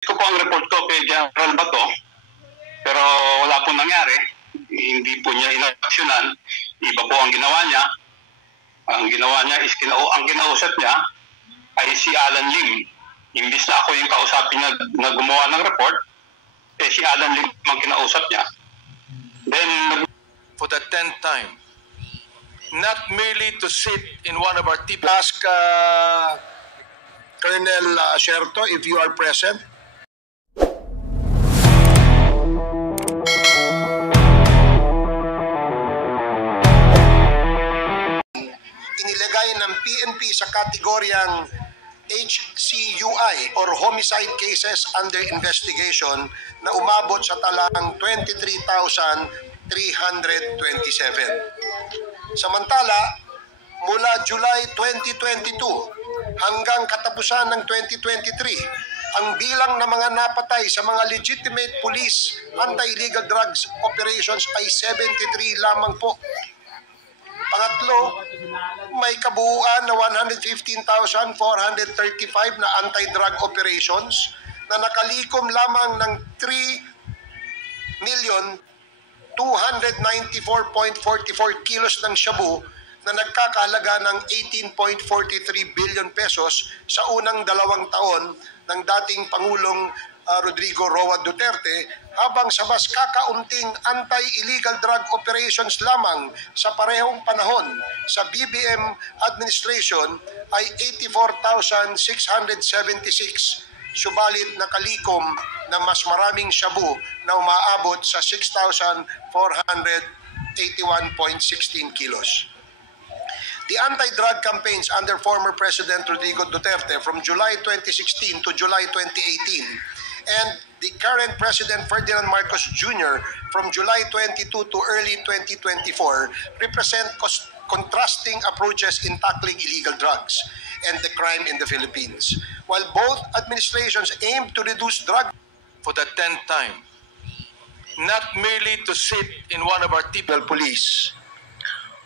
ko po ang report ko kay General Bato, pero wala po nangyari. Hindi po niya inaksyonan. Iba po ang ginawa niya. Ang ginawa niya is ang kinausap niya ay si Alan Lim. Imbis na ako yung kausapin niya na gumawa ng report, si Alan Lim ang kinausap niya. Then, for the 10th time, not merely to sit in one of our TV. Ask Colonel Sherto if you are present. Inilagay ng PNP sa kategoryang HCUI or Homicide Cases Under Investigation na umabot sa talang 23,327. Samantala, mula July 2022 hanggang katapusan ng 2023, ang bilang ng mga napatay sa mga legitimate police anti-illegal drugs operations ay 73 lamang po. Pangatlo, may kabuuan na 115,435 na anti-drug operations na nakalikom lamang ng 3,294,44 kilos ng shabu na nagkakahalaga ng 18.43 billion pesos sa unang 2 taon ng dating Pangulong Rodrigo Roa Duterte, habang sa mas kakaunting anti-illegal drug operations lamang sa parehong panahon sa BBM administration ay 84,676, subalit nakalikom na mas maraming shabu na umaabot sa 6,481.16 kilos. The anti-drug campaigns under former President Rodrigo Duterte from July 2016 to July 2018 and the current President Ferdinand Marcos Jr. from July 22 to early 2024 represent contrasting approaches in tackling illegal drugs and the crime in the Philippines. While both administrations aim to reduce drug for the 10th time, not merely to sit in one of our typical police,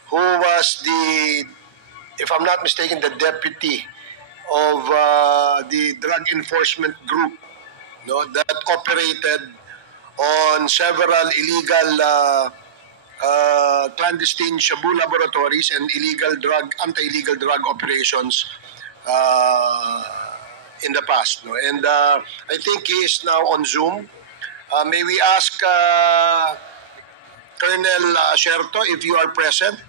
who was the, if I'm not mistaken, the deputy of the drug enforcement group, that operated on several illegal clandestine shabu laboratories and anti-illegal drug operations in the past. And I think he is now on Zoom. May we ask Colonel Sherto if you are present?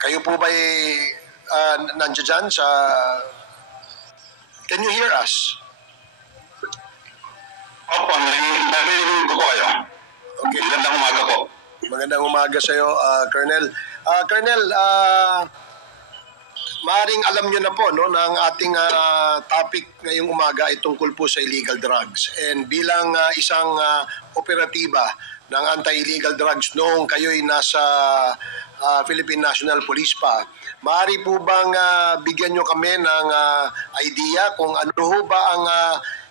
Kayo po ba'y nandiyan dyan sa... Can you hear us? opo, narinig ko kayo. Okay. Magandang umaga po. Magandang umaga sa iyo, Colonel. Colonel, maaaring alam niyo na po na ang ating topic ngayong umaga ay tungkol po sa illegal drugs. And bilang isang operatiba ng anti-illegal drugs noong kayo'y nasa Philippine National Police pa, maaari po bang bigyan nyo kami ng idea kung ano ho ba ang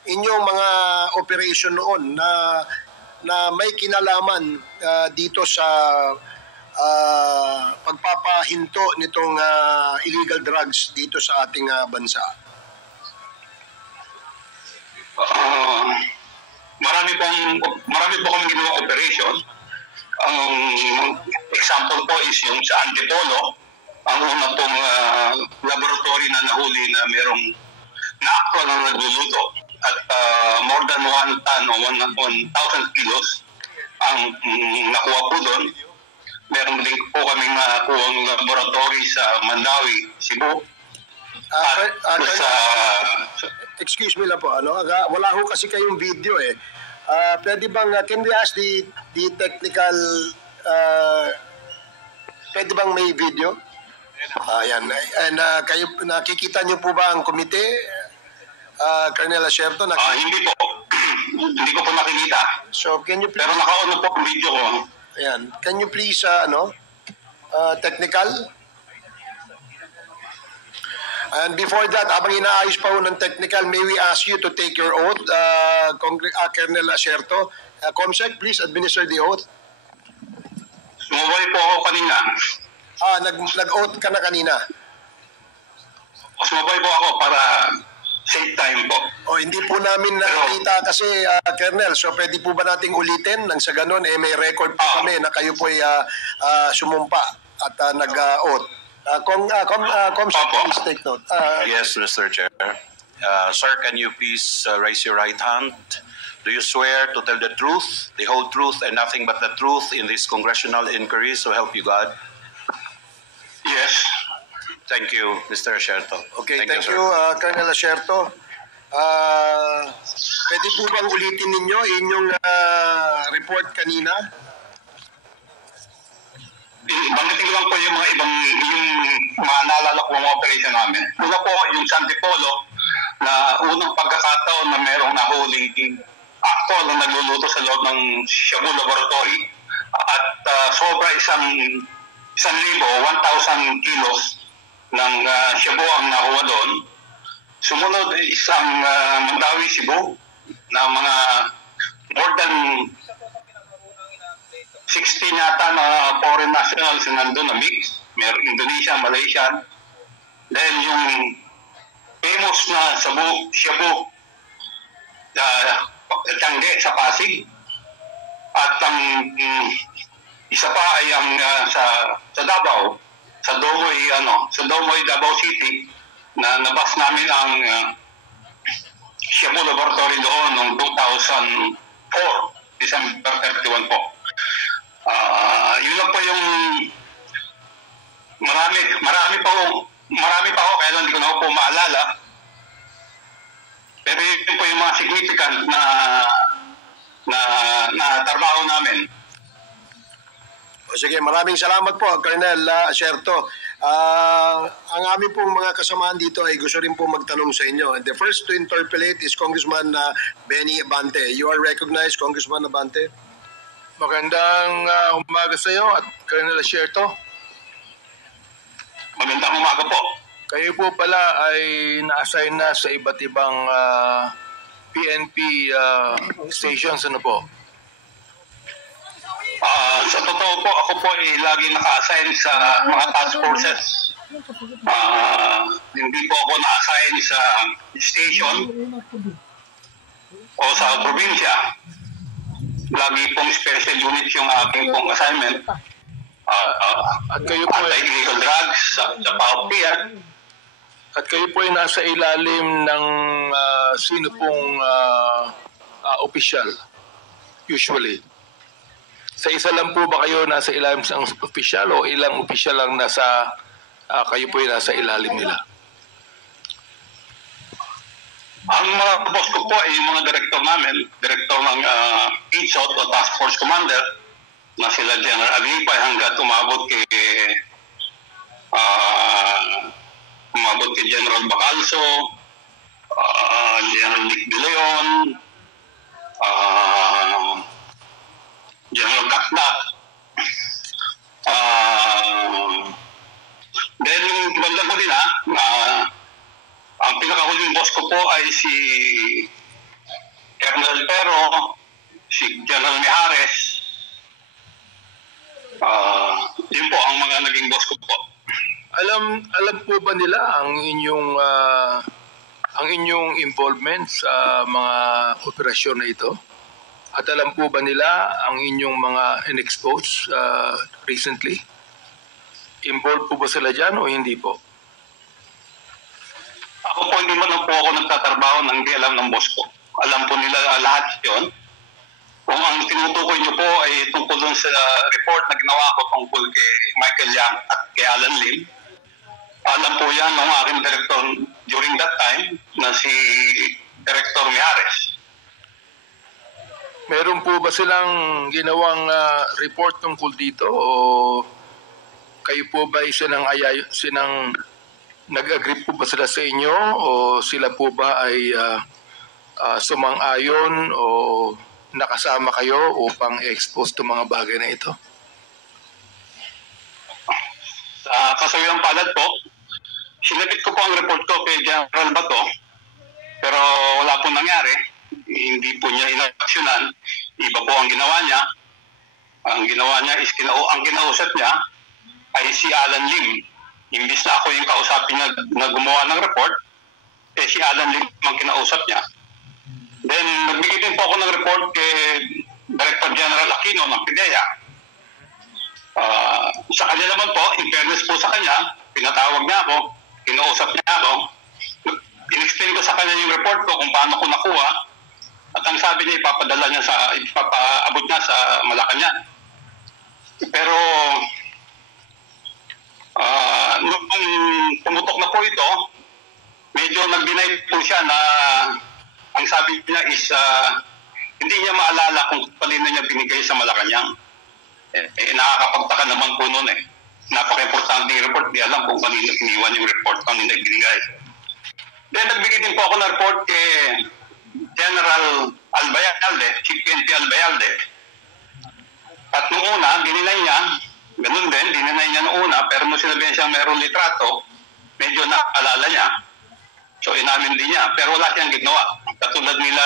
inyong mga operation noon na may kinalaman dito sa pagpapahinto nitong illegal drugs dito sa ating bansa? Marami po kami ginawa operation. Ang example po is yung sa Antipolo, ang una pong laboratory na nahuli na merong na-actual na nagluluto at more than 1 ton o 1,000 kilos ang nakuha po doon. Meron din po kaming nakuha ng laboratory sa Mandawi, Cebu. Excuse me lang po, wala ho kasi kayong video eh. Pwede bang, can we ask the technical, pwede bang may video? Ayan. And kayo, nakikita niyo po ba ang komite, Colonel Sherto? Hindi po. Hindi ko po nakikita. So, can you please... Pero naka-on po ang video ko. Ayan. Can you please, technical? And before that, habang inaayos pa ho ng technical, may we ask you to take your oath, Colonel Sherto. Comsec, please administer the oath. Sumubay po ako kanina. Nag-oath ka na kanina. mas mabay po ako para save time po. O hindi po namin nakita kasi, Colonel, so pwede po ba nating ulitin nang sa ganun, may record po kami na kayo po ay sumumpa at nag-oath. Please take note. Yes, Mr. Chair. Sir, can you please raise your right hand? Do you swear to tell the truth, the whole truth, and nothing but the truth in this congressional inquiry, so help you God? Yes. Thank you, Mr. Asierto. Okay, thank sir. you, Colonel Asierto. Pwede po bang ulitin ninyo inyong report kanina? Banggitin ko lang po yung mga ibang, yung mga naalala ko mga operation namin. Una po, yung San Antipolo, na unang pagkakataon na merong nahuling actual na nagluluto sa loob ng Shabu Laboratory. At sobra 1,000 kilos ng shabu ang nakuha doon. Sumunod isang Mandawi Cebu na mga more than 16 yata na foreign nationals na nandun na mix. Meron Indonesia, Malaysia. Then yung famous na shabu Tiangge sa Pasig. At ang isa pa ay ang sa Davao, sa Domoy Davao City na nabas namin ang Shabu Laboratory doon noong 2004, December 31 po. Yun lang po yung marami pa ako kaya hindi ko na po maalala. Pero yun po yung mga significant na trabaho namin. O sige, maraming salamat po, Colonel Asierto. Ang aming pong mga kasamahan dito ay gusto rin po magtanong sa inyo. And the first to interpellate is Congressman Benny Abante. You are recognized, Congressman Abante. Magandang umaga sa iyo at Colonel Asierto. Magandang umaga po. Kayo po pala ay na-assign na sa iba't ibang PNP stations, ano po? Sa totoo po, ako po ay lagi naka-assign sa mga task forces. Hindi po ako na-assign sa station o sa probinsya. Lagi pong special unit yung aking pong assignment. At kayo po ay anti-illegal drugs sa PAOP. At kayo po ay nasa ilalim ng sino pong opisyal, usually? Sa isa lang po ba kayo nasa ilalim ng opisyal o ilang opisyal lang kayo po ay nasa ilalim nila? Ang mga boss ko po ay yung mga director namin, director ng PSOT o Task Force Commander, na sila General Aglipay hanggat umabot kay General Bacalso, General Nick De Leon, General Kaknak. Then yung bandang huli na, ang pinakahuling boss ko po ay si Colonel Pero, si General Mijares. Yun po ang mga naging boss ko po. Alam po ba nila ang inyong involvement sa mga operasyon na ito? At alam po ba nila ang inyong mga in-expose recently? Involved po ba sila dyan o hindi po? Ako po, hindi man po ako nagtatrabaho ng hindi alam ng boss ko. Alam po nila lahat yun. Kung ang tinutukoy niyo po ay tungkol dun sa report na ginawa ko tungkol kay Michael Yang at kay Alan Lim, alam po yan ng aking director during that time na si Director Mijares. Meron po ba silang ginawang report tungkol dito o kayo po ba sinang nag-agree po ba sila sa inyo o sila po ba ay sumang-ayon o nakasama kayo upang i-expose itong mga bagay na ito? Sa kasayang palad po, sinabit ko po ang report ko kay General Bato, pero wala po nangyari. Hindi po niya inaksyonan. Iba po ang ginawa niya. Ang ginawa niya is ang kinausap niya ay si Alan Lim imbis na ako yung kausapin na gumawa ng report, si Alan Lim ang kinausap niya. Then, nagbigay din po ako ng report kay Director General Aquino ng PIDEA. Sa kanya naman po, in fairness po sa kanya, pinatawag niya ako, kinausap niya ako, in-explain ko sa kanya yung report ko kung paano ko nakuha, at ang sabi niya, ipapaabot niya sa Malacanang. Pero, nung pumutok na po ito, medyo nag-deny po siya na ang sabi niya is hindi niya maalala kung kanino niya binigay sa Malacanang. Nakakapagtaka naman po noon eh. Napaka-importante yung report. Di alam kung kanino iniwan yung report, kanino ibinigay. Then nagbigay din po ako ng report kay General Albayalde, Chief PNP Albayalde. At nung una, dininay niya, ganun din, dininay niya nung una, pero nung sinabihan siya mayroong litrato, medyo naalala niya. So inamin din niya, pero wala siyang ginawa. Katulad nila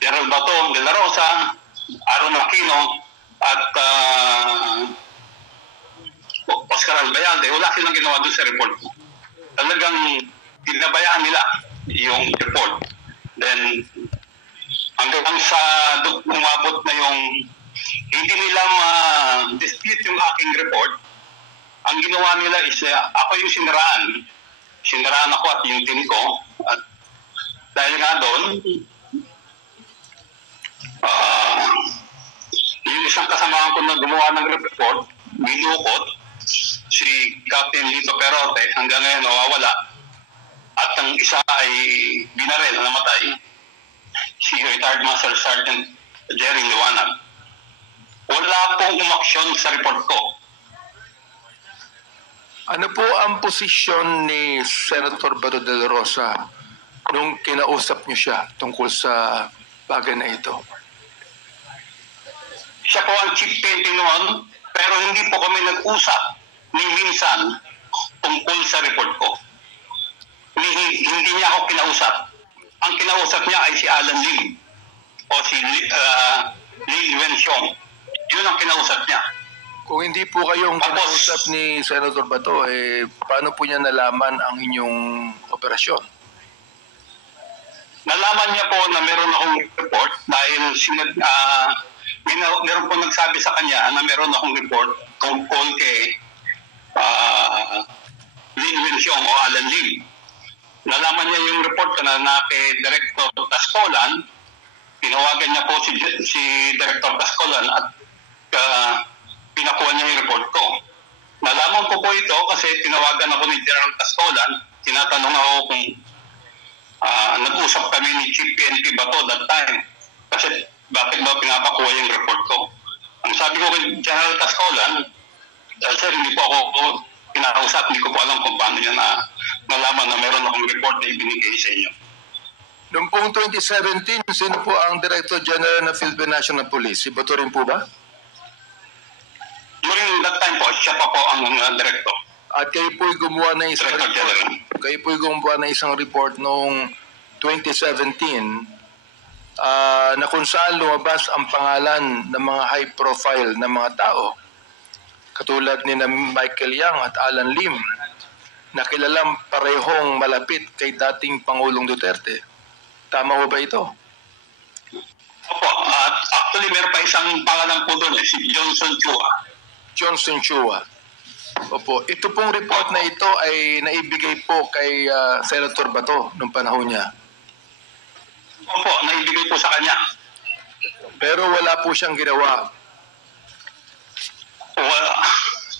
General Bato de la Rosa, Aaron Aquino, at Oscar Albayalde, wala silang ginawa doon sa report. Talagang pinabayaan nila yung report. Then, hanggang sa umabot na yung hindi nila ma-dispute yung aking report, ang ginawa nila is ako yung siniraan. Siniraan ako at yung team ko. At dahil nga doon, yung isang kasamahan ko na gumawa ng report, binukot, si Captain Lito Perote, hanggang ngayon nawawala. At ang isa ay binaril, namatay, si retired Master Sergeant Jerry Liwanag. Wala pong umaksyon sa report ko. Ano po ang posisyon ni Senator Bato de la Rosa nung kinausap niyo siya tungkol sa bagay na ito? Siya po ang chief PNP noon, pero hindi po kami nag-usap ni minsan tungkol sa report ko. Hindi niya ako kinausap. Ang kinausap niya ay si Alan Lim o si Lil Wenxiong. Yun ang kinausap niya. Kung hindi po kayong kinausap ni Senator Bato, paano po niya nalaman ang inyong operasyon? Nalaman niya po na meron akong report dahil meron po nagsabi sa kanya na meron akong report tungkol kay Lil Wenxiong o Alan Lim. Nalaman niya yung report ko na kay Director Tascolan. Tinawagan niya po si Director Tascolan at pinakuha niya yung report ko. Nalaman ko po ito kasi tinawagan ako ni General Tascolan. Tinatanong ako kung nag-usap kami ni Chief PNP Bato that time. Kasi bakit ba pinapakuha yung report ko? Ang sabi ko kay General Tascolan, sir, hindi po ako pinakausap, hindi ko po alam kung paano niya nalaman na meron akong report na ibinigay sa inyo. Noong pong 2017, sino po ang Director General ng Philippine National Police? Si Bato rin po ba? During that time po, siya pa po ang director. At kayo po'y gumawa ng isang Director report. General. Kayo po'y gumawa ng isang report noong 2017 na kung saan lumabas ang pangalan ng mga high profile na mga tao katulad ni Michael Yang at Alan Lim na kilalang parehong malapit kay dating Pangulong Duterte. Tama mo ba ito? Opo, at actually meron pa isang pangalan po doon si Johnson Chua. Johnson Chua. Opo, ito pong report na ito ay naibigay po kay Senator Bato noong panahon niya. Opo, naibigay po sa kanya. Pero wala po siyang ginawa.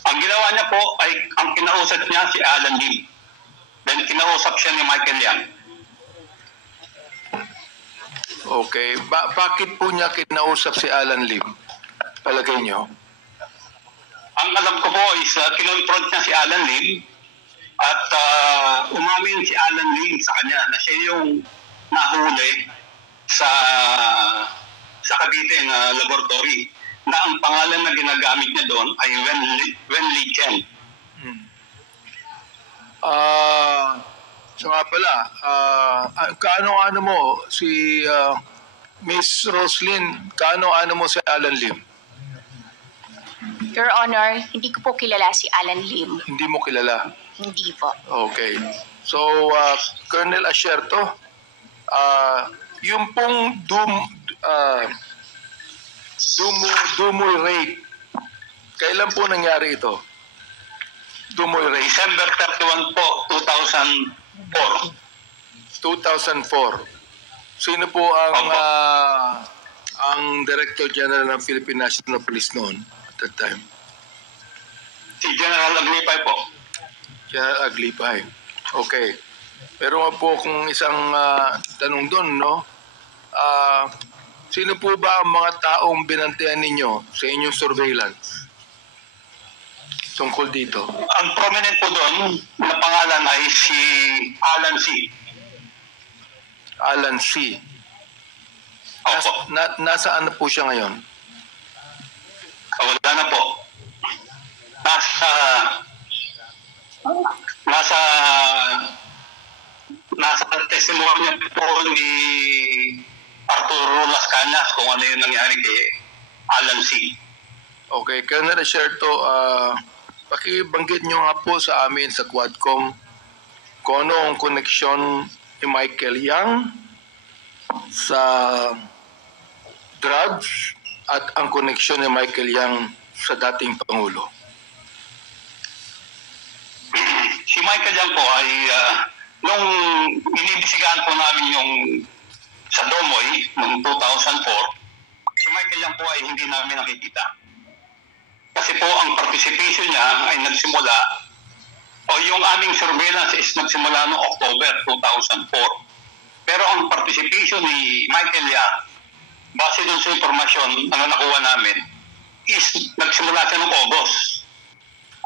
Ang ginawa niya po ay ang kinausap niya si Alan Lim. Then kinausap siya ni Michael Yang. Okay. Bakit po niya kinausap si Alan Lim? Palagay niyo? Ang alam ko po is kinonfront niya si Alan Lim at umamin si Alan Lim sa kanya na siya yung nahuli sa Cavite laboratory na ang pangalan na ginagamit niya doon ay Wen Li Chen. So nga pala, kaano mo si Miss Roslyn, kaano mo si Alan Lim? Your Honor, hindi ko po kilala si Alan Lim. Hindi mo kilala? Hindi po. Okay. So, Colonel Asierto, yung pong Dumoy raid, kailan po nangyari ito? Dumoy raid. December 31 po, 2004. 2004. Sino po ang Director General ng Philippine National Police noon at that time? Si General Aglipay po. General Aglipay. Okay. Pero nga po kung isang tanong doon, no? Sino po ba ang mga taong binantayan ninyo sa inyong surveillance? Tungkol dito. Ang prominent po doon na pangalan ay si Alan C. Alan C. Opo. Nasaan na po siya ngayon? Wala na po. Nasa testimonya po ni Arturo Las Cañas kung ano yung nangyari kay Alan C. Okay, Colonel Asierto, pakibanggit nyo nga po sa amin sa Quadcom kung ano ang koneksyon ni Michael Yang sa drugs at ang koneksyon ni Michael Yang sa dating Pangulo. Si Michael Yang po ay nung inibisigaan po namin yung sa Domoy noong 2004, si Michael Yang po ay hindi namin nakikita. Kasi po ang participation niya ay nagsimula o yung aming surveillance is nagsimula noong October 2004. Pero ang participation ni Michael Yang, base dun sa informasyon na nakuha namin, is nagsimula siya noong August.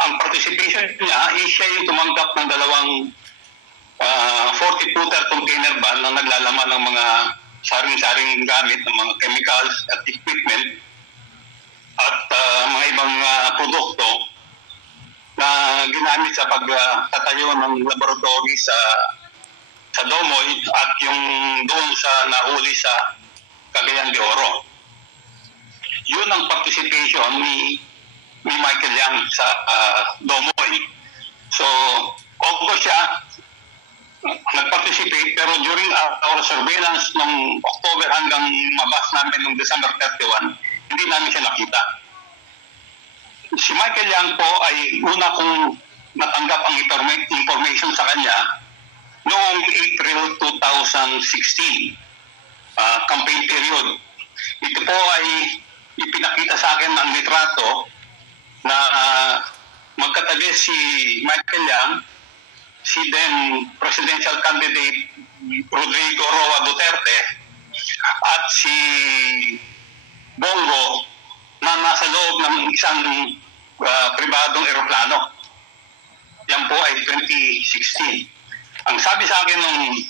Ang participation niya is siya yung tumanggap ng dalawang 40-footer container van na naglalaman ng mga saring-saring gamit ng mga chemicals at equipment at mga ibang produkto na ginamit sa pagtatayo ng laboratory sa Domoy at yung doon sa nahuli sa Cagayan de Oro. Yun ang participation ni Michael Yang sa Domoy. So, August siya nag-participate, pero during our surveillance ng October hanggang mabas namin noong December 31, hindi namin siya nakita. Si Michael Yang po ay una kong natanggap ang information sa kanya noong April 2016, campaign period. Ito po ay ipinakita sa akin ng litrato na magkatabi si Michael Yang, si then presidential candidate Rodrigo Roa Duterte at si Bongo na nasa loob ng isang pribadong eroplano. Yan po ay 2016. Ang sabi sa akin ng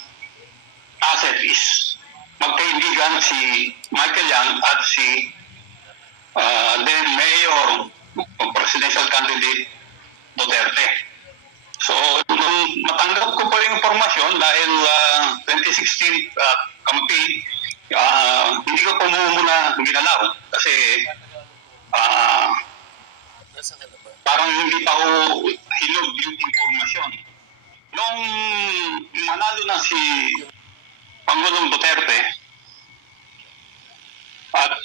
asset is magkaibigan si Michael Yang at si then Mayor presidential candidate Duterte. So, nung matanggap ko po yung informasyon dahil 2016 campaign, hindi ko po muna ginalaw kasi parang hindi pa ho hilog yung informasyon. Nung manalo na si Pangulong Duterte at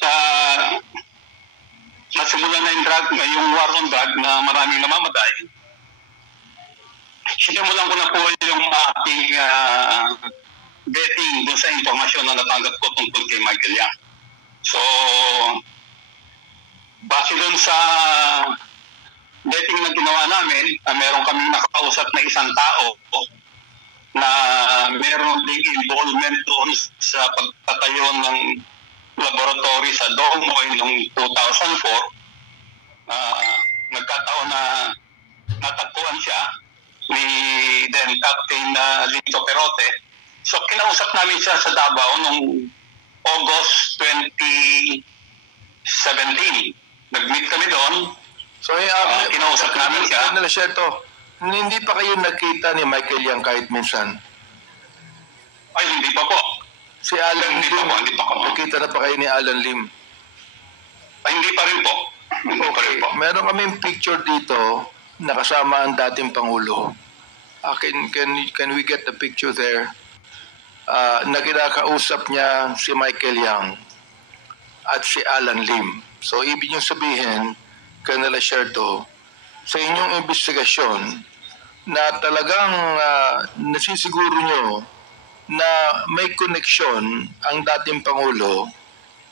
nasimula na yung war on drug na maraming namamatay, sinimulan ko na po yung aking betting doon sa informasyon na natanggap ko tungkol kay Michael Yang. So, base doon sa betting na ginawa namin, meron kaming nakausap na isang tao na meron ding involvement doon sa pagtatayo ng laboratory sa Domoy noong 2004. Nagkataon na natagpuan siya ni then Captain Lito Perote. So kinausap namin siya sa Davao noong August 2017. Nag-meet kami doon. So, kinausap namin siya. Colonel Asierto, hindi pa kayo nakita ni Michael Yang kahit minsan? Ay, hindi pa po. Si Alan Hindi Lim, pa po. nakita na pa kayo ni Alan Lim? Ay, hindi pa rin po. Okay, meron kaming picture dito na kasama ang dating Pangulo. Can we get the picture there? Na kinakausap niya si Michael Yang at si Alan Lim. So, ibig niyong sabihin, Colonel Asierto, sa inyong investigasyon na talagang nasisiguro niyo na may koneksyon ang dating Pangulo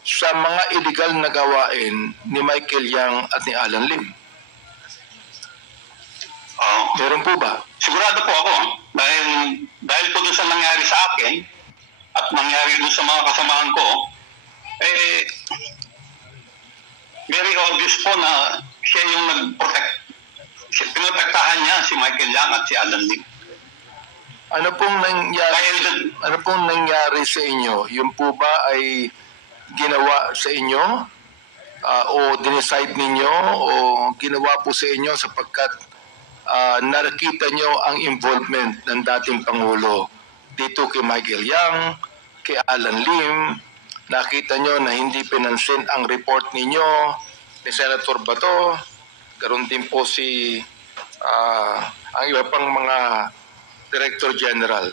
sa mga illegal na gawain ni Michael Yang at ni Alan Lim. Meron po ba? Sigurado po ako. Dahil po doon sa nangyari sa akin at nangyari doon sa mga kasamahan ko, very obvious po na siya yung nag-protect. Pinotektahan niya si Michael Yang at si Alan Lim. Ano pong nangyari sa inyo? Yung po ba ay ginawa sa inyo? O dinicide ninyo? O ginawa po sa inyo sapagkat nakita nyo ang involvement ng dating Pangulo dito kay Michael Yang, kay Alan Lim? Nakita nyo na hindi pinansin ang report ninyo ni Senator Bato? Karoon din po si ang iba pang mga Director General.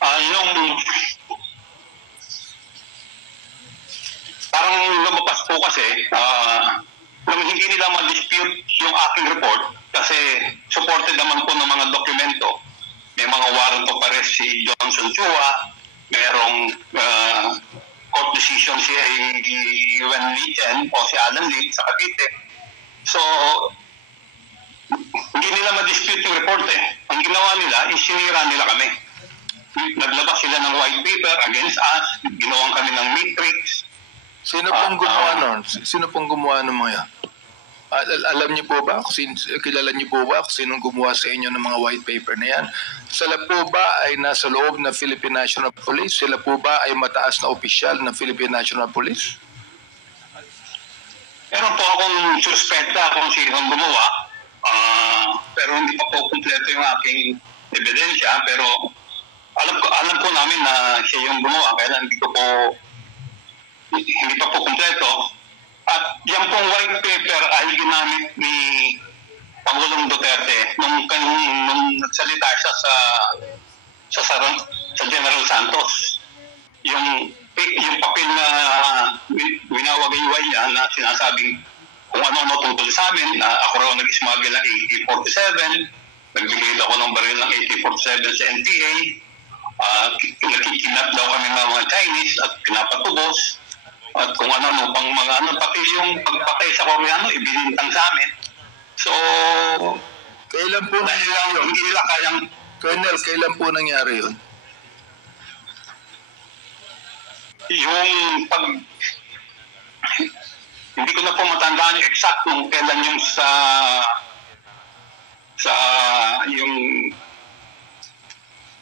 Yung parang lumabas po kasi nung hindi nila ma-dispute yung aking report kasi supported naman po ng mga dokumento. May mga warrant of arrest si Johnson Chua, mayroong court decision si Yuen Lichen o si Alan Lim sa Cavite. So, hindi nila ma-dispute yung report eh. Ang ginawa nila, sinira nila kami. Naglabas sila ng white paper against us, ginawan kami ng matrix. Sino pong gumawa nun? Sino pong gumawa ng mga yan? Alam niyo po ba? Kilala niyo po ba kung sinong gumawa sa inyo ng mga white paper na yan? Sila po ba ay nasa loob ng Philippine National Police? Sila po ba ay mataas na opisyal ng Philippine National Police? Meron po akong suspecta kung sinong gumawa. Pero hindi pa po kumpleto yung aking ebidensya. Pero alam po namin na siya yung gumawa. Kaya hindi pa po kumpleto. At yan pong white paper ay ginamit ni Pangulong Duterte nung nagsalita siya sa General Santos. Yung papel na winawagayway niya na sinasabing kung ano-ano tungkol sa amin, na ako raw nag-smuggle ng AK-47, nagbigay daw ako ng baril ng AK-47 sa NPA, nakikinap daw kami ng mga Chinese at pinapatubos. At kung ano pang mga pati yung pagpatay sa Koreano, ibinintang sa amin. So, kailan po nangyari yun? Hindi nila kayang... Colonel, kailan po nangyari yun? Yung hindi ko na po matandaan yung exact kung kailan yung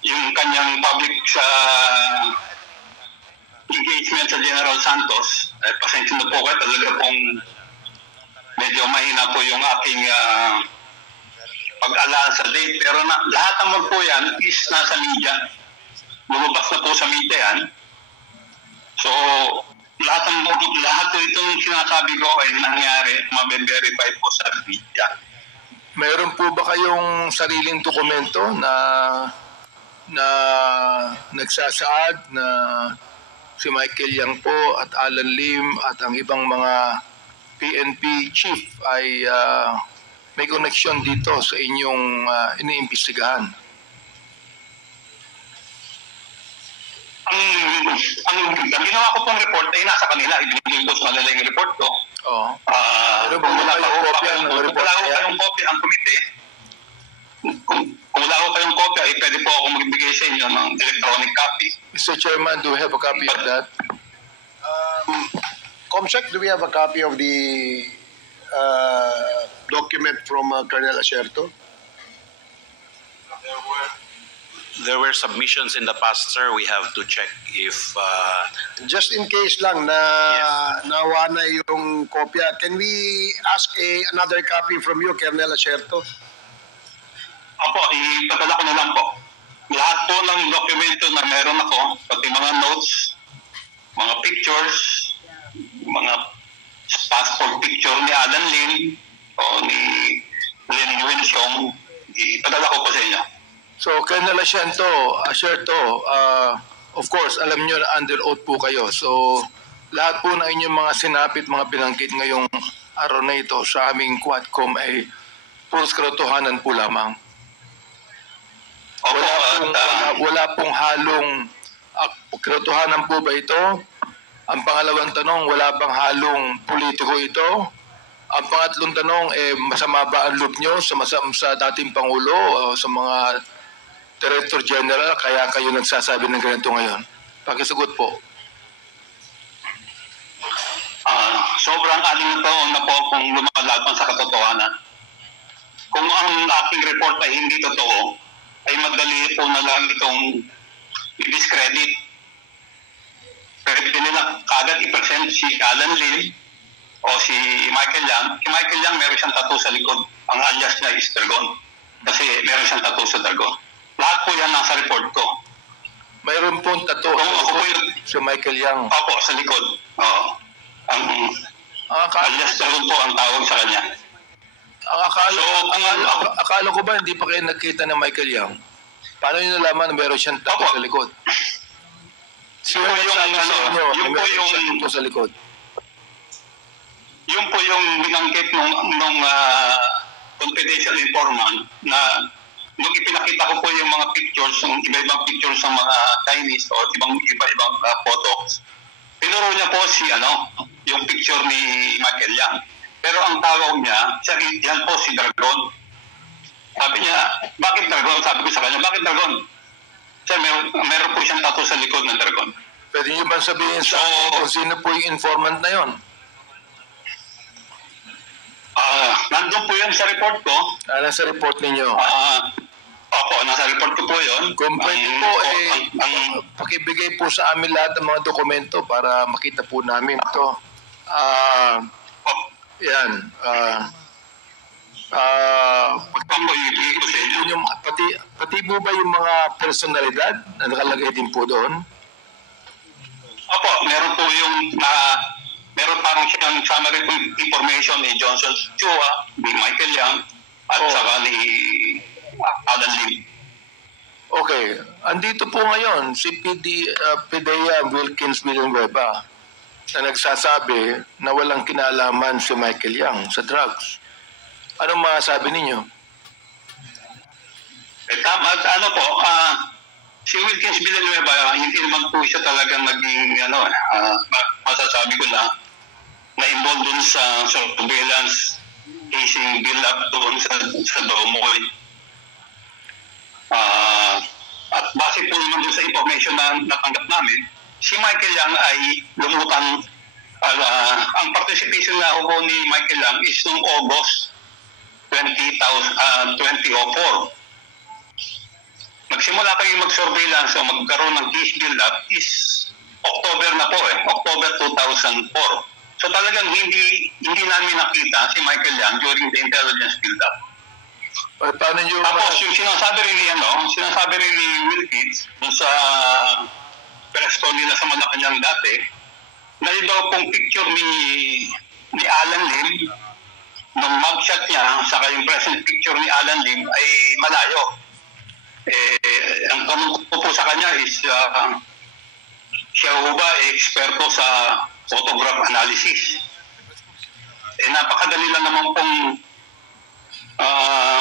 yung kanyang public sa engagement sa General Santos. Pasensya na po kayo, talaga pong medyo mahina po yung aking pag-alala sa date. Pero lahat naman po yan is nasa media. Lumabas na po sa media yan. So, lahat po itong sinasabi ko ay nangyari, mabe-verify po sa media. Mayroon po ba kayong sariling dokumento na nagsasaad na si Michael Yang po at Alan Lim at ang ibang mga PNP chief ay may koneksyon dito sa inyong iniimbestigahan? Ang ginawa ko pong report ay nasa kanila. Ibinigay ko sa kanila yung report ko. Oo. Pero kung wala kayong copy ang komite, kung wala ko kayong copy, ay pwede po ako magbigay sa inyo ng electronic copy. Mr. Chairman, do we have a copy of that? Comsec, do we have a copy of the document from Colonel Asierto? There were submissions in the past, sir. We have to check if... Just in case lang na nawa na yung kopya, can we ask another copy from you, Colonel Asierto? Opo, ipadala ko na lang po. Lahat po ng dokumento na meron ako, pati mga notes, mga pictures, mga passport picture ni Alan Lim o ni Len Wenxiong, ipadala ko po sa inyo. So, Colonel Asiento, of course, alam nyo na under oath po kayo. So, lahat po ng inyong mga sinapit, mga binanggit ngayong araw na ito sa aming Quadcom ay puros katotohanan po lamang. Opo, Wala pong halong katotohanan po ba ito? Ang pangalawang tanong, wala bang halong politiko ito? Ang pangatlong tanong, masama ba ang loob nyo sa dating Pangulo o sa mga Director General kaya kayo nagsasabi ng ganito ngayon? Pakisagot po. Sobrang aling taon na po kung lumalaban sa katotohanan. Kung ang aking report ay hindi totoo, ay madali po na lang itong i-discredit. Pwede nila kagad i-present si Alan Lim o si Michael Yang. Si Michael Yang meron siyang tattoo sa likod. Ang alias niya is Dragon. Kasi meron siyang tattoo sa Dragon. Lahat po yan nasa report ko. Mayroon pong tattoo si Michael Yang. Opo, sa likod. Oo. Ang alias Dragon po ang tawag sa kanya. Akala ko ba hindi pa kayo nakita ng Michael Yang? Paano nyo nalaman na meron siyang tattoo sa likod? Yung po yung sa likod. Yung po yung binanggit nung confidential informant na nung ipinakita ko po yung mga pictures, yung iba-ibang pictures ng mga Chinese o iba-ibang photos. Tinuro niya po yung picture ni Michael Yang. Pero ang tawag niya, yan po si Dragon. Sabi niya, bakit Dragon? Sabi ko sa kanya, bakit Dragon? Sir, meron po siyang tattoo sa likod ng Dragon. Pwede niyo ba sabihin sa akin kung sino po yung informant na yon? Nandun po yun sa report ko. Nasa report ninyo? Opo, nasa report ko po yun. Kung pwede po, pakibigay po sa amin lahat ng mga dokumento para makita po namin ito. Yan. Pati mo ba yung mga personalidad na nakalagay din po doon? Opo, meron po yung meron parang siyang summary information ni Johnson Chua, ni Michael Yang, at saka ni Alan Lim. Okay. Andito po ngayon si Pidea Wilkins Villanueva na nagsasabi na walang kinalaman si Michael Yang sa drugs. Anong masasabi ninyo? Si Wilkins Villanueva, hindi naman po siya talagang naging, masasabi ko na-involved dun sa surveillance casing build-up doon sa Domoy. At base po naman dun sa information na natanggap namin, si Michael Yang ay lumutang, ang participation na ako ni Michael Yang is noong August 2004. Nagsimula kayong mag-surveillance o magkaroon ng case build-up is October na po October 2004. So talagang hindi namin nakita si Michael Yang during the intelligence build-up. Paano nyo... Tapos yung sinasabi rin ni Wilkins sa press call nila sa Malacanang dati, na yun daw pong picture ni Alan Lim, nung mugshot niya, saka yung present picture ni Alan Lim ay malayo. Ang tanong ko po sa kanya is, siya ho ba eksperto sa photograph analysis? Napakadali lang naman pong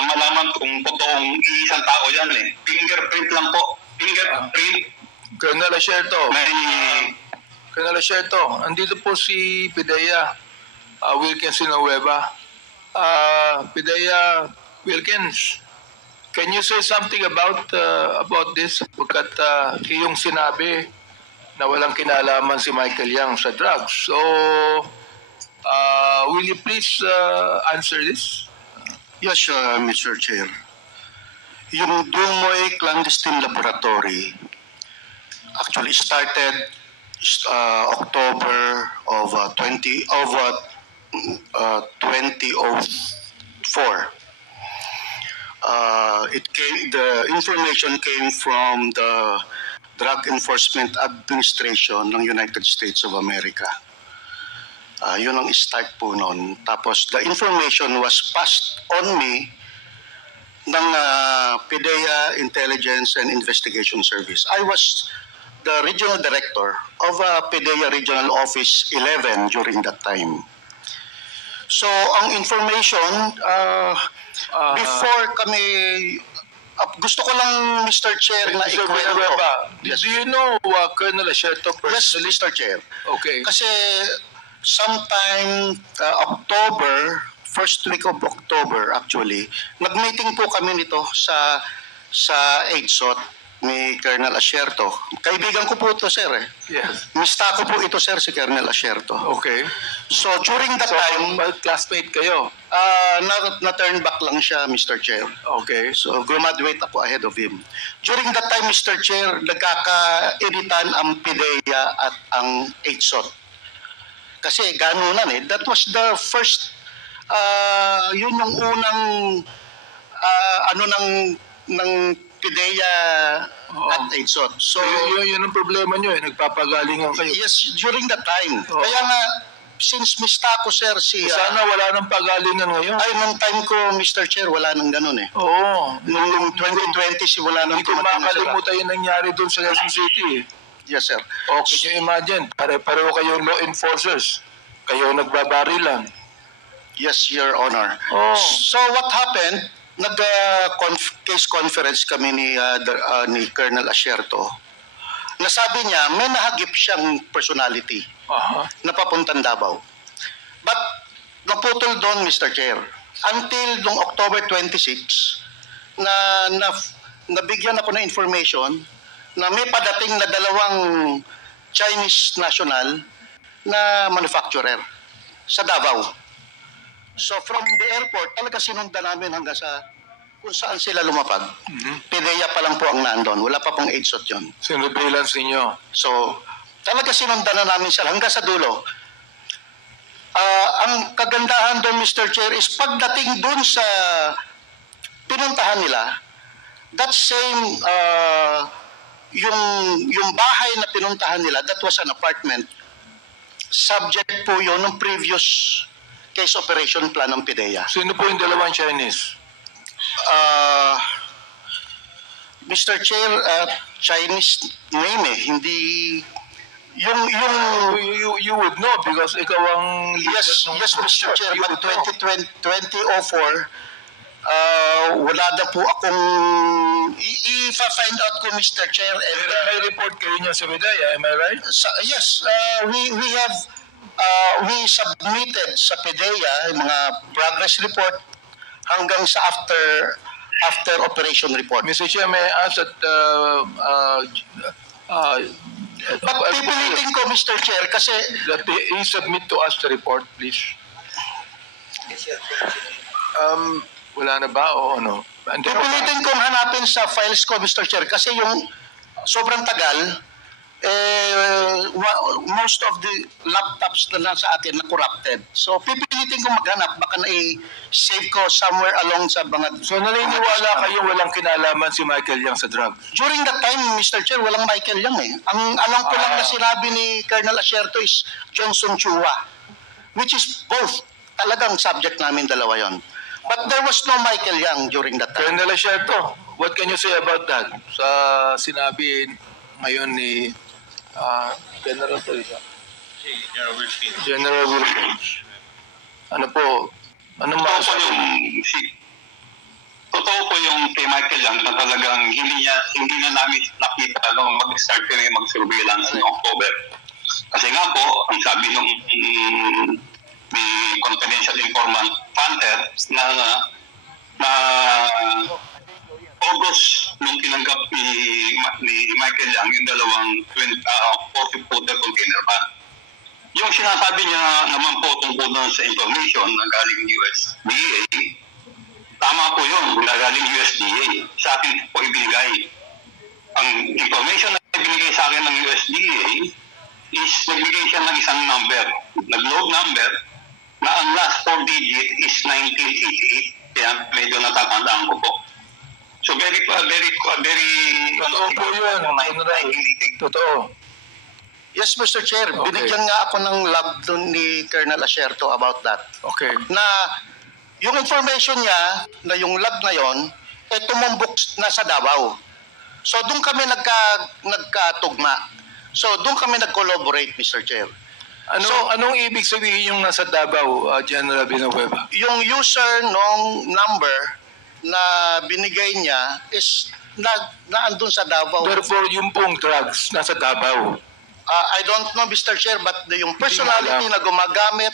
malaman kung totoong isang tao yan Fingerprint lang po. Fingerprint. Colonel Asierto, andito po si Pidea Wilkins Villanueva. Pidea Wilkins, can you say something about this? Pagkat iyong sinabi na walang kinalaman si Michael Yang sa drugs. So, will you please answer this? Yes, Mr. Chair. Yung Dumoy Clandestine Laboratory actually started October of 2004. The information came from the Drug Enforcement Administration ng United States of America. Yun ang start po noon. Tapos the information was passed on me ng PDEA Intelligence and Investigation Service. I was the regional director of PDEA Regional Office 11 during that time. So ang information, before kami, gusto ko lang Mr. Chair na Mr. ikwento. Villanueva, Yes, do you know Colonel Asierto yes, personally? Mr. Chair. Okay. Kasi sometime October, first week of October actually, nag-meeting po kami nito sa EDSOT ni Colonel Asierto. Kaibigan ko po ito, sir. Yes. Mista ko po ito, sir, si Colonel Asierto. Okay. So during that time, Classmate kayo? na-turn back lang siya, Mr. Chair. Okay. So graduate ako ahead of him. During that time, Mr. Chair, nagkakairitan ang PDEA at ang EDSOT. Kasi ganunan eh. That was the first, yun yung unang, ng PDEA at EDSOT. So, Yun ang problema nyo eh. Nagpapagalingan kayo. yes, during that time. Oo. Kaya nga, since mista ko, sir, Sana wala nang pagalingan ngayon. ay, nung time ko, Mr. Chair, wala nang ganun eh. Oo. Nung 2020, wala nang Hindi ko dumating na sila. makalimutan yung nangyari doon sa Quezon City eh. Yes, sir. O, can you imagine? Pareho kayong law enforcers. Kayo nagbabarilan. Yes, Your Honor. Oh. So what happened, case conference kami ni Colonel Asierto. Nasabi niya, may nahagip siyang personality Aha. na papuntang Davao. But naputol doon, Mr. Chair. Until noong October 26, nabigyan ako ng information na may padating na dalawang Chinese national na manufacturer sa Davao. So from the airport, talaga sinundan namin hanggang sa kung saan sila lumapag. PDEA pa lang po ang nandun. Wala pa pong EDSOT yun. Surveillance ninyo. So, talaga sinundan na namin sila hanggang sa dulo. Ang kagandahan doon, Mr. Chair, is pagdating doon sa pinuntahan nila, that same, yung bahay na pinuntahan nila, that was an apartment. Subject po yun ng previous case operation plan ng PDEA. Sino po yung dalawang Chinese? Mr. Chair, Chinese name eh, hindi yung You would know because ikaw ang leader yes, ng- yes, Mr. Chair, You but would know. 2004 wala na po akong i-find out ko, Mr. Chair, and May report kayo niya sa Medaya, am I right? yes, we have we submitted sa PDEA yung mga progress report hanggang sa after operation report. Mr. Chair, may I ask that But pipilitin ko, Mr. Chair, kasi that he submit to us the report, please. Wala na ba o ano? And then- pipilitin kong hanapin sa files ko, Mr. Chair, kasi yung sobrang tagal, most of the laptops na nasa atin na corrupted. So, pipilitin kong maghanap, baka na-save ko somewhere along sa mga... So naniniwala kayo walang kinalaman si Michael Yang sa drugs? During that time, Mr. Chair, walang Michael Yang eh. Ang alam ko lang na sinabi ni Colonel Asierto is Johnson Chua, which is both. Talagang subject namin dalawa yon. But there was no Michael Yang during that time. Colonel Asierto, what can you say about that? Sa sinabi ngayon ni General Wilkins. Ano po? Anong Totoo po yung kay Michael Yang na talagang hindi na namin nakita nung mag-start kami mag-surveillance noong October. Kasi nga po, ang sabi nung may confidential informant Panther na August nung tinanggap ni Michael Yang yung dalawang 40-footer container van. Yung sinasabi niya naman po tungkol doon sa information na galing USDA, tama po yun, galing USDA. Sa akin po ibinigay. Ang information na ibinigay sa akin ng USDA is nagbigay siya ng isang number, nag-load number, na ang last 4 digit is 1988. Kaya medyo natatandaan ko po. So very Totoo po yun. Totoo. Yes, Mr. Chair. Okay. Binigyan nga ako ng log dun ni Colonel Asierto about that. Okay. Na yung information niya na yung log na yon tumumbok na sa Davao. So doon kami nagkatugma. So doon kami nag-collaborate, Mr. Chair. Anong ibig sabihin yung nasa Davao, General Villanueva? Yung user nung number na binigay niya is naandun sa Davao. Therefore, yung pong drugs nasa Davao. I don't know, Mr. Chair, but yung personality na gumagamit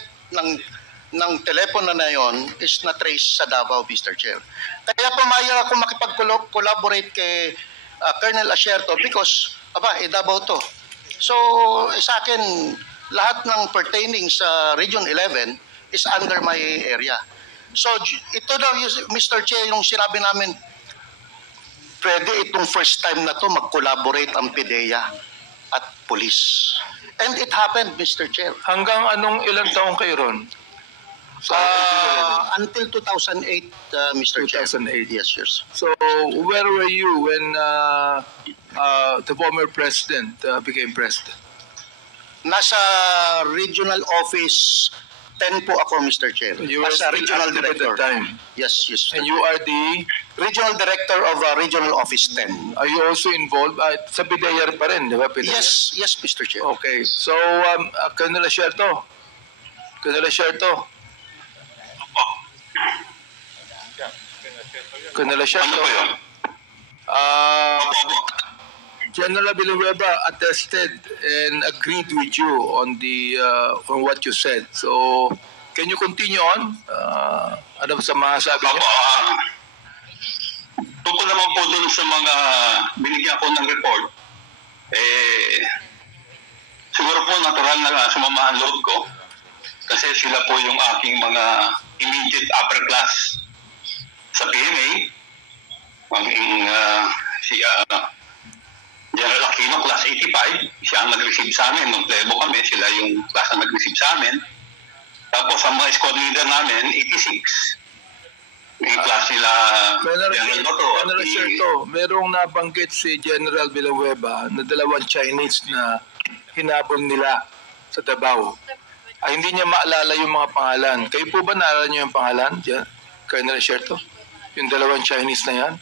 ng telepono na yon is na-trace sa Davao, Mr. Chair. Kaya pumayag ako makipag-collaborate kay Colonel Asierto because, Davao to. So, sa akin, lahat ng pertaining sa Region 11 is under my area. So, ito daw, Mr. Chair, yung sinabi namin, pwede itong first time na to mag-collaborate ang PDEA at police. And it happened, Mr. Chair. Hanggang ilang taong kayo ron? Until 2008, Mr. Chair. 2008. Yes, yes. So, where were you when the former president became president? Nasa regional office 10 po ako, Mr. Chair. You were As a still regional active at director. that time. Yes, yes. And you are the... Regional director of Regional Office 10. Are you also involved? Sa PDEA pa rin, di ba? PDEA? Yes, yes, Mr. Chair. Okay. So, Colonel Asierto. Colonel Asierto. Colonel Ano Asierto. po yun? General Villanueva attested and agreed with you on on what you said. So, can you continue on? Ano sa mga sabi niyo? Tungkol naman po dun sa mga binigyan ko ng report, siguro po natural na sumama ang loob ko kasi sila po yung aking mga immediate upper class sa PMA. Si General Aquino, class 85, siya ang nag-receive sa amin. Nung plebo kami, sila yung class na nag-receive sa amin. Tapos ang mga squad leader namin, 86. Yung class nila, Colonel Asierto, merong nabanggit si General Villanueva na dalawang Chinese na hinabol nila sa Davao. Hindi niya maalala yung mga pangalan. Kayo po ba naalala niyo yung pangalan, Colonel Asierto? Yung dalawang Chinese na yan?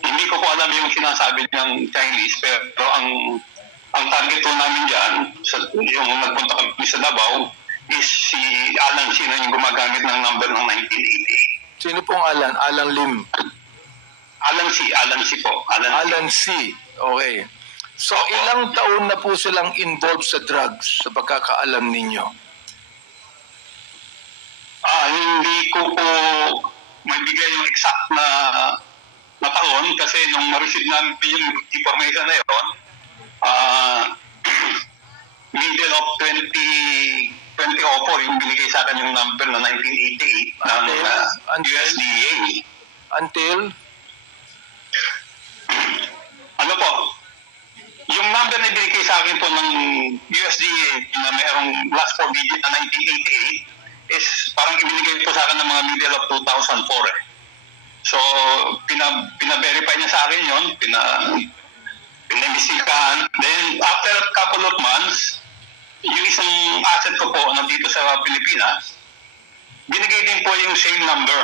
Hindi ko po alam yung sinasabi ng Chinese, pero ang target po namin dyan, yung nagpunta kami sa Davao, is si Alan C na yung gumagamit ng number ng 1988. Sino pong Alan? Alan Lim? Alan C po. Alan C. Okay. So, ilang taon na po silang involved sa drugs sa pagkakaalam ninyo? Hindi ko po magbigay yung exact na taon kasi nung ma-receive namin yung information na yun, middle of 2004 yung binigay sa akin yung number na 1988 ng USDA. Until? Ano po? Yung number na binigay sa akin po ng USDA na mayroong last 4 digit na 1988 is parang ibinigay po sa akin ng mga middle of 2004 eh. So, pina-verify niya sa akin yun, pina-investigahan. Then, after a couple of months, yung isang asset ko po nandito sa Pilipinas, binigay din po yung same number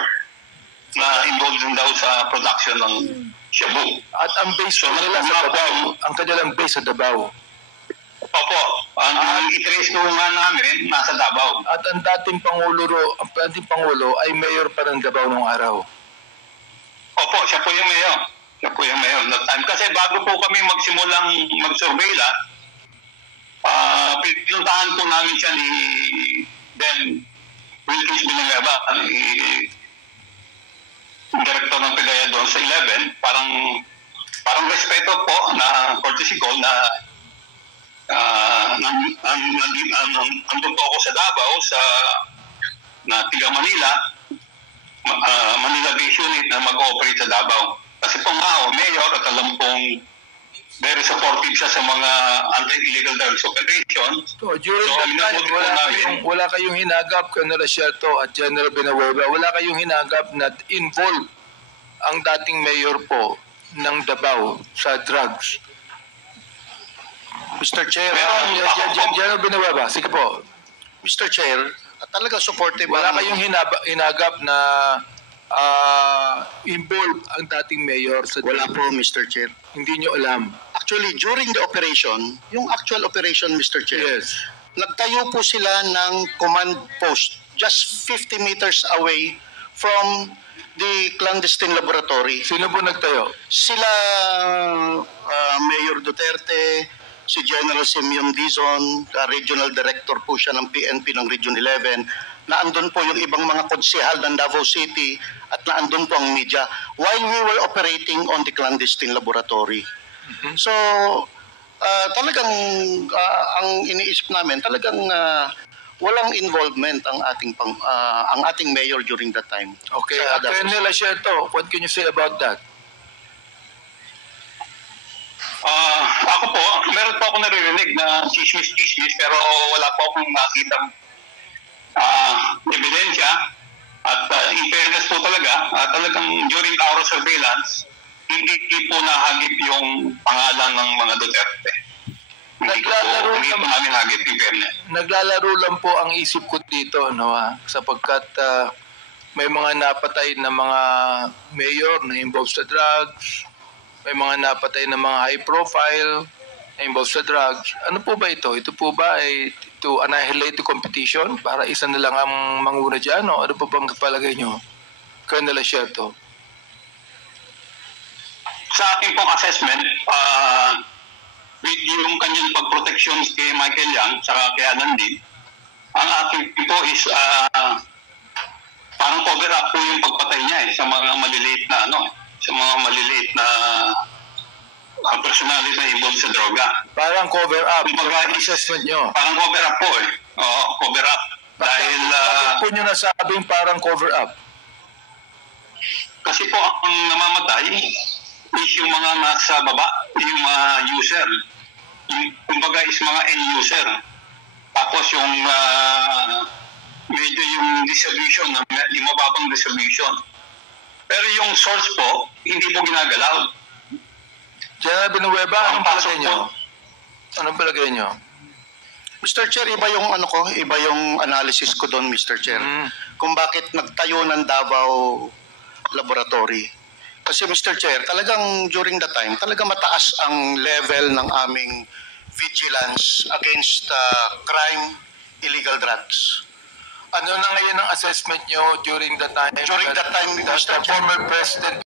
na involved din daw sa production ng shabu. At ang base nila sa Davao, ang kanilang base sa Davao. Opo, ang i-trace ko nga namin, nasa Davao. At ang dating Pangulo ay mayor pa ng Davao nung araw. Opo, siya po yung mayor. Siya po yung mayor that time. Kasi bago po kami magsimulang mag-surveillance, pinuntahan po namin siya ni Ben Wilkins Villanueva, director ng PDEA doon sa 11. Parang respeto po na courtesy call na nandun po ako sa Davao na tiga Manila, Manila Base Unit na mag-ooperate sa Davao. Kasi po nga, mayor at alam pong very supportive siya sa mga anti-illegal drugs operation. So, during that time, wala kayong hinagap, Colonel Asierto at General Villanueva, wala kayong hinagap na involved ang dating mayor po ng Davao sa drugs? Mr. Chair, General Villanueva, sige po. Mr. Chair, talaga supportive. Wala kayong hinagap na involved ang dating mayor sa Wala po, Mr. Chair. Hindi nyo alam. Actually, during the operation, yung actual operation, Mr. Chair, Yes. nagtayo po sila ng command post just 50 meters away from the clandestine laboratory. Sino po nagtayo? Sila Mayor Duterte, si General Simeon Dizon, Regional Director po siya ng PNP ng Region 11, naandun po yung ibang mga konsehal ng Davao City at naandun po ang media while we were operating on the clandestine laboratory. So, talagang ang iniisip namin, talagang walang involvement ang ating mayor during that time. Okay, Sa Davao City. Colonel Asierto, what can you say about that? Ako po, meron po ako naririnig na chismis-chismis pero wala po akong nakitang ebidensya. At in fairness po talaga, talagang during our surveillance, hindi po nahagip yung pangalan ng mga Duterte. Hindi po namin hagip, in fairness. Naglalaro lang po ang isip ko dito, no, sapagkat may mga napatay na mga mayor na involved sa drugs, may mga napatay na mga high profile na involved sa drugs. Ano po ba ito? Ito po ba ay to annihilate the competition para isa na lang ang manguna dyan? O ano po bang kapalagay nyo? Colonel Asierto. Sa ating pong assessment, with yung kanyang pagproteksyon kay Michael Yang saka kay Alan Lim, ang ating po is parang cover up po yung pagpatay niya sa mga maliliit na sa mga maliliit na personality na involved sa droga. Parang cover up. Kumbaga, Assessment nyo. parang cover up po eh. Oo, cover up. Dahil Bakit po nyo nasabing parang cover up? kasi po ang namamatay is yung mga nasa baba, yung mga user. Kumbaga is mga end user. Tapos yung medyo yung distribution, yung mababang distribution. Pero yung source po, hindi po ginagalaw. General Villanueva, anong palagay nyo? Anong palagay nyo? Mr. Chair, iba yung analysis ko doon, Mr. Chair. Kung bakit nagtayo ng Davao Laboratory. Kasi Mr. Chair, talagang during the time, talagang mataas ang level ng aming vigilance against crime, illegal drugs. Ano na ngayon ang assessment nyo during the time During that time, that Mr. the former President